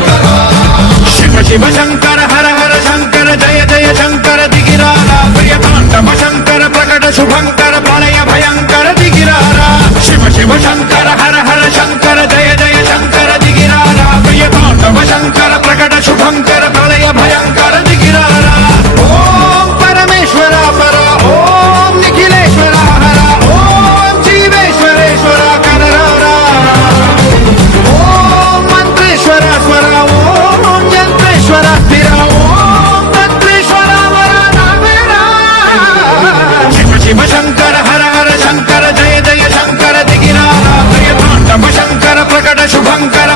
शिव शिव शंकर हर हर शंकर जय जय शंकर दिगिरारा प्रियतांडव शंकर प्रकट शुभंकर प्रलय भयंकर दिगिरारा शिव शिव शंकर हर हर शंकर जय जय शंकर दिगिरारा प्रियतांडव शंकर प्रकट शुभंकर प्रलय भयंकर दिगिरारा ओम परमेश्वर पर ओम निखिलेश्वर हर ओम जीवेश्वरेश्वर कररा ओम मंत्रेश्वर स्वर ओम यंत्रेश्वर स्थिर ओम तंत्रेश्वर वरदामेरा शिव शिव शंकर हर हर शंकर जय जय शंकर दिगिरारा प्रियतांडव शंकर प्रकट शुभंकर